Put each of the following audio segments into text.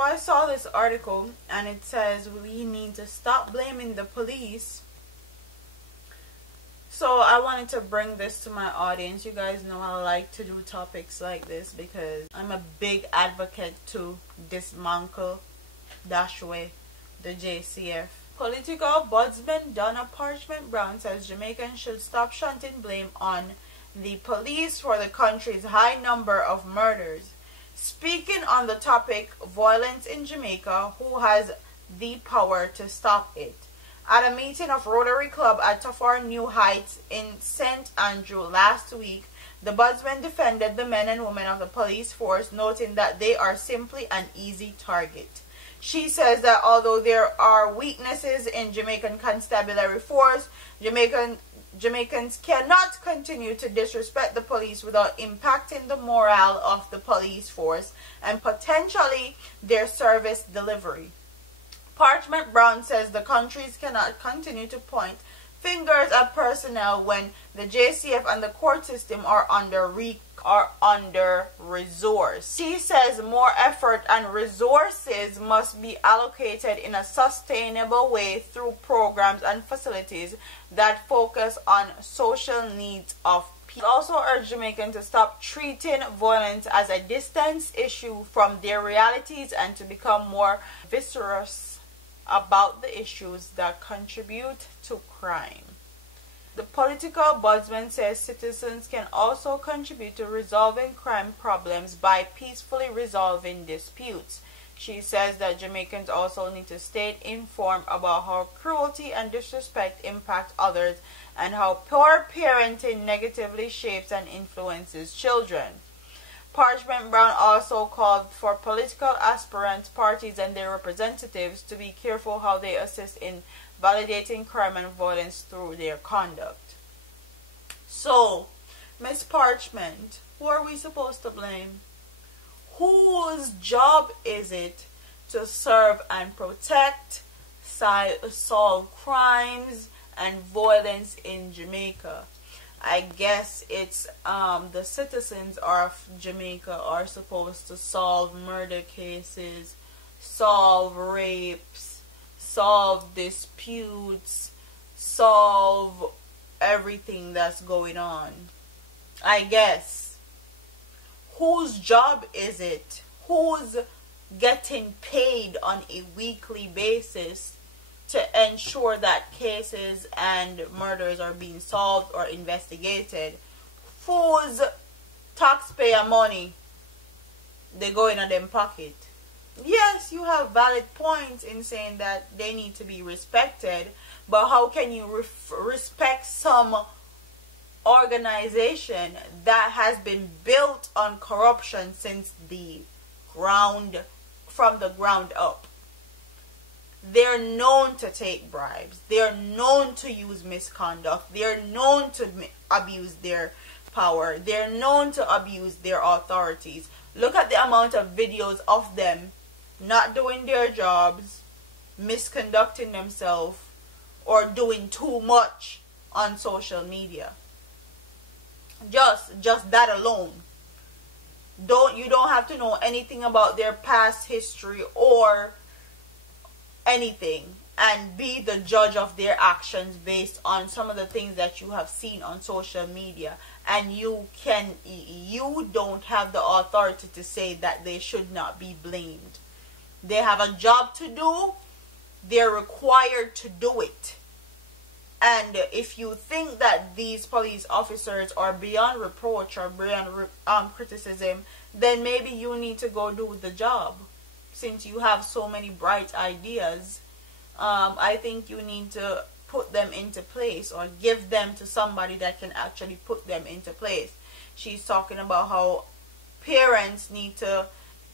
So I saw this article and it says we need to stop blaming the police. So I wanted to bring this to my audience. You guys know I like to do topics like this because I'm a big advocate to dismantle, dash away the JCF. Political ombudsman Donna Parchment Brown says Jamaicans should stop shunting blame on the police for the country's high number of murders. Speaking on the topic, violence in Jamaica, who has the power to stop it? At a meeting of Rotary Club at Tafar New Heights in St. Andrew last week, the ombudsman defended the men and women of the police force, noting that they are simply an easy target. She says that although there are weaknesses in Jamaican Constabulary Force, Jamaicans cannot continue to disrespect the police without impacting the morale of the police force and potentially their service delivery. Parchment Brown says the countries cannot continue to point fingers at personnel when the JCF and the court system are under-resourced. She says more effort and resources must be allocated in a sustainable way through programs and facilities that focus on social needs of people. She also urged Jamaicans to stop treating violence as a distant issue from their realities and to become more viscerous about the issues that contribute to crime. The political ombudsman says citizens can also contribute to resolving crime problems by peacefully resolving disputes. She says that Jamaicans also need to stay informed about how cruelty and disrespect impact others and how poor parenting negatively shapes and influences children. Parchment Brown also called for political aspirants, parties, and their representatives to be careful how they assist in validating crime and violence through their conduct. So, Miss Parchment, who are we supposed to blame? Whose job is it to serve and protect, solve crimes and violence in Jamaica? I guess it's the citizens of Jamaica are supposed to solve murder cases, solve rapes, solve disputes, solve everything that's going on. I guess. Whose job is it? Who's getting paid on a weekly basis to ensure that cases and murders are being solved or investigated? Whose taxpayer money they go in them pocket? Yes, you have valid points in saying that they need to be respected, but how can you respect some organization that has been built on corruption since from the ground up? They're known to take bribes. They're known to use misconduct. They're known to abuse their power. They're known to abuse their authorities. Look at the amount of videos of them not doing their jobs, misconducting themselves, or doing too much on social media. Just that alone. You don't have to know anything about their past history or anything and be the judge of their actions based on some of the things that you have seen on social media, and you don't have the authority to say that they should not be blamed. They have a job to do. They're required to do it. And if you think that these police officers are beyond reproach or beyond criticism, then maybe you need to go do the job. Since you have so many bright ideas, I think you need to put them into place or give them to somebody that can actually put them into place. She's talking about how parents need to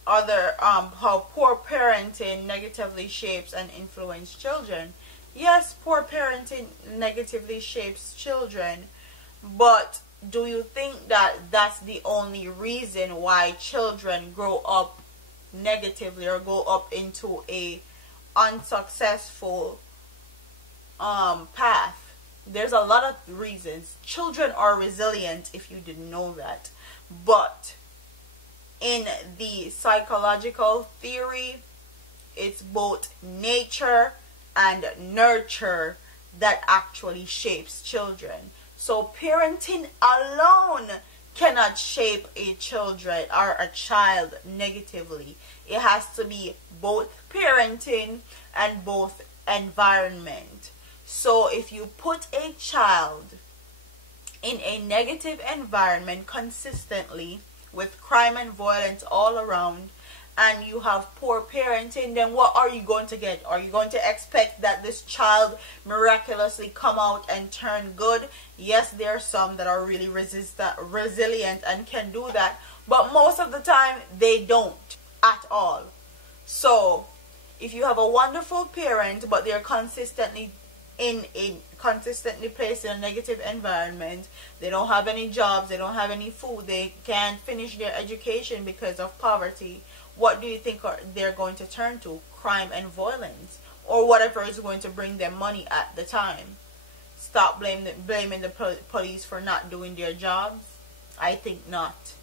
how poor parenting negatively shapes and influences children. Yes, poor parenting negatively shapes children, but do you think that that's the only reason why children grow up negatively or go up into a unsuccessful path? There's a lot of reasons. Children are resilient, if you didn't know that. But in the psychological theory it's both nature and nurture that actually shapes children. So parenting alone cannot shape a child negatively. It has to be both parenting and both environment. So if you put a child in a negative environment consistently with crime and violence all around, and you have poor parenting, then what are you going to get? Are you going to expect that this child miraculously come out and turn good? Yes, there are some that are really resilient and can do that, but most of the time they don't at all. So if you have a wonderful parent but they're consistently placed in a negative environment, they don't have any jobs, they don't have any food, they can't finish their education because of poverty, what do you think they're going to turn to? Crime and violence, or whatever is going to bring them money at the time. Stop blaming the police for not doing their jobs? I think not.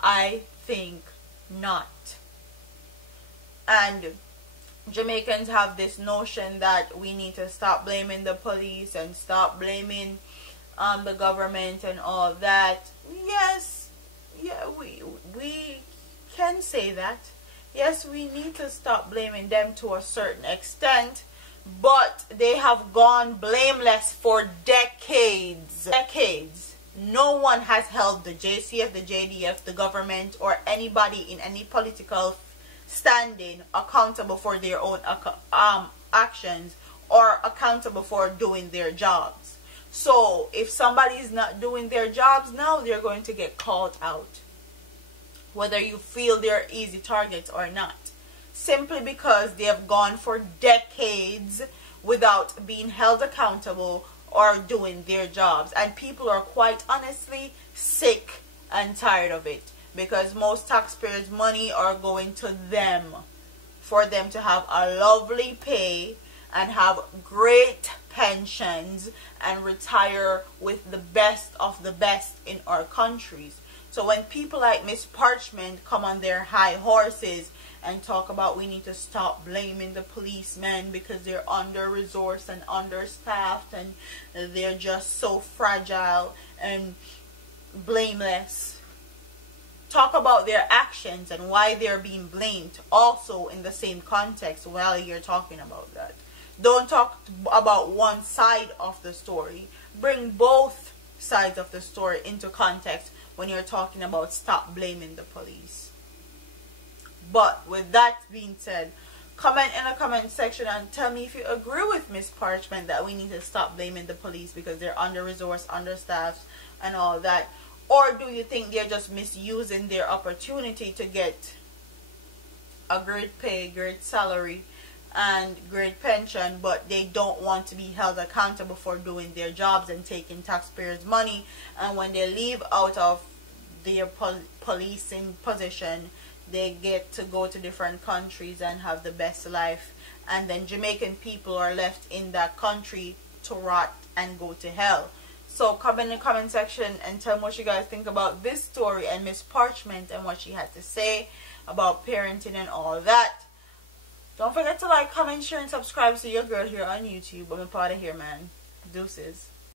I think not. And Jamaicans have this notion that we need to stop blaming the police and stop blaming the government and all that. Yes, yeah, we can say that. Yes, we need to stop blaming them to a certain extent, but they have gone blameless for decades. Decades. No one has held the JCF, the JDF, the government, or anybody in any political standing accountable for their own actions or accountable for doing their jobs. So if somebody is not doing their jobs now, they're going to get called out, whether you feel they're easy targets or not, simply because they have gone for decades without being held accountable or doing their jobs. And people are quite honestly sick and tired of it, because most taxpayers' money are going to them for them to have a lovely pay and have great pensions and retire with the best of the best in our countries. So when people like Miss Parchment come on their high horses and talk about we need to stop blaming the policemen because they're under-resourced and understaffed and they're just so fragile and blameless, talk about their actions and why they're being blamed also in the same context while you're talking about that. Don't talk about one side of the story. Bring both sides of the story into context when you're talking about stop blaming the police. But with that being said, comment in the comment section and tell me if you agree with Miss Parchment that we need to stop blaming the police because they're under-resourced, understaffed, and all that. Or do you think they're just misusing their opportunity to get a great pay, great salary, and great pension, but they don't want to be held accountable for doing their jobs and taking taxpayers' money, and when they leave out of their policing position, they get to go to different countries and have the best life, and then Jamaican people are left in that country to rot and go to hell. So comment in the comment section and tell me what you guys think about this story and Miss Parchment and what she had to say about parenting and all that. Don't forget to like, comment, share, and subscribe to your girl here on YouTube. I'm a part of here, man. Deuces.